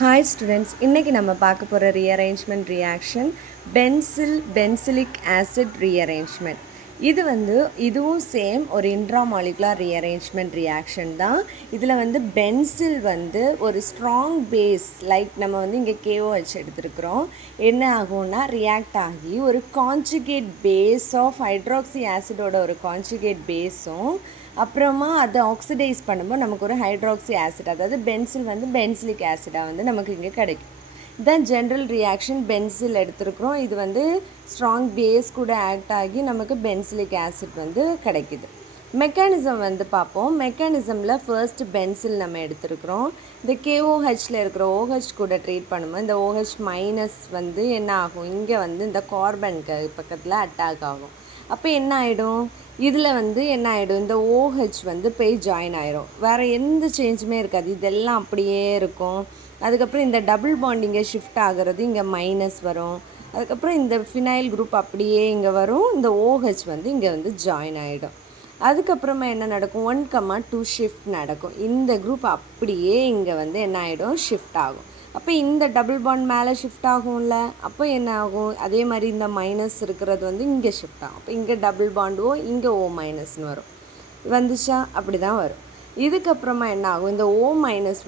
Hi students, இன்னைக்கு நம்ம பார்க்க போகிற rearrangement reaction benzilic acid rearrangement. இதுவும் சேம் ஒரு இன்ட்ராமாலிகுலர் rearrangement reaction தான். இதில் பென்சில் ஒரு ஸ்ட்ராங் பேஸ் லைக் நம்ம இங்கே KOH எடுத்துருக்குறோம். என்ன ஆகும்னா ரியாக்ட் ஆகி ஒரு கான்ஜுகேட் பேஸ் ஆஃப் ஹைட்ராக்சி ஆசிடோட ஒரு கான்ஜுகேட் பேஸும் அப்புறமா அதை ஆக்சிடைஸ் பண்ணும்போது நமக்கு ஒரு ஹைட்ராக்சி ஆசிட், அதாவது பென்சிலிக் ஆசிடாக நமக்கு இங்கே கிடைக்கும். இதுதான் ஜென்ரல் ரியாக்ஷன். பென்சில் எடுத்துருக்குறோம். இது ஸ்ட்ராங் பேஸ் கூட ஆக்ட் ஆகி நமக்கு பென்சிலிக் ஆசிட் கிடைக்குது. மெக்கானிசம் பார்ப்போம். மெக்கானிசமில் ஃபர்ஸ்ட் பென்சில் நம்ம எடுத்துருக்குறோம். இந்த KOHல இருக்கிற OH கூட ட்ரீட் பண்ணும்போது இந்த OH மைனஸ் என்ன ஆகும், இங்கே இந்த கார்பனுக்கு பக்கத்தில் அட்டாக் ஆகும். அப்போ என்ன ஆகிடும், இதில் என்ன ஆகிடும், இந்த OH போய் ஜாயின் ஆகிரும். வேறு எந்த சேஞ்சுமே இருக்காது, இதெல்லாம் அப்படியே இருக்கும். அதுக்கப்புறம் இந்த டபுள் பாண்ட் இங்கே ஷிஃப்ட் ஆகிறது, இங்கே மைனஸ் வரும். அதுக்கப்புறம் இந்த ஃபினைல் குரூப் அப்படியே இங்கே வரும். இந்த OH இங்கே ஜாயின் ஆகிடும். அதுக்கப்புறமா என்ன நடக்கும், 1,2 ஷிஃப்ட் நடக்கும். இந்த குரூப் அப்படியே இங்கே என்ன ஆகிடும், ஷிஃப்ட் ஆகும். அப்போ இந்த டபுள் பாண்ட் மேலே ஷிஃப்ட் ஆகும்ல, அப்போ என்ன ஆகும், அதே மாதிரி இந்த மைனஸ் இருக்கிறது இங்கே ஷிஃப்ட் ஆகும். அப்போ இங்கே டபுள் பாண்டுவோ இங்கே O மைனஸ்னு வரும். வந்துச்சா, அப்படி தான் வரும். இதுக்கப்புறமா என்ன ஆகும், இந்த O மைனஸ்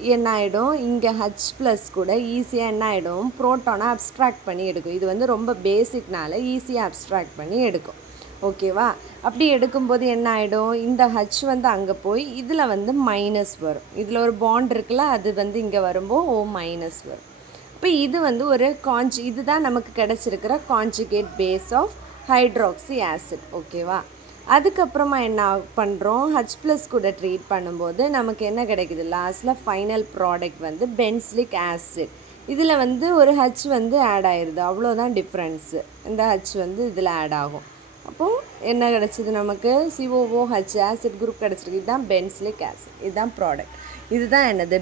என்ன ஆகிடும், இங்கே H+ கூட ஈஸியாக என்ன ஆகிடும், ப்ரோட்டானை அப்ஸ்ட்ராக்ட் பண்ணி எடுக்கும். இது ரொம்ப பேசிக்னால ஈஸியாக அப்ஸ்ட்ராக்ட் பண்ணி எடுக்கும். ஓகேவா? அப்படி எடுக்கும்போது என்ன ஆகிடும், இந்த H அங்கே போய் இதில் மைனஸ் வரும். இதில் ஒரு பாண்ட் இருக்குல்ல, அது இங்கே வரும்போது O மைனஸ் வரும். இப்போ இது ஒரு இதுதான் நமக்கு கிடச்சிருக்கிற conjugate base of hydroxy acid. ஓகேவா? அதுக்கப்புறமா என்ன பண்ணுறோம், H+ கூட ட்ரீட் பண்ணும்போது நமக்கு என்ன கிடைக்குது, லாஸ்ட்டில் ஃபைனல் ப்ராடக்ட் பென்சிலிக் ஆசிட். இதில் ஒரு H ஆட் ஆயிடுது, அவ்வளோதான் டிஃப்ரென்ஸு. இந்த H இதில் ஆட் ஆகும். அப்போது என்ன கிடச்சிது, நமக்கு COOH ஆசிட் குரூப் கிடச்சிருக்கு. இதுதான் பென்சிலிக் ஆசிட், இதுதான் ப்ராடக்ட். இதுதான் என்னது,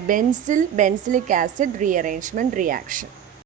பென்சிலிக் ஆசிட் ரீஅரேஞ்ச்மெண்ட் ரியாக்ஷன்.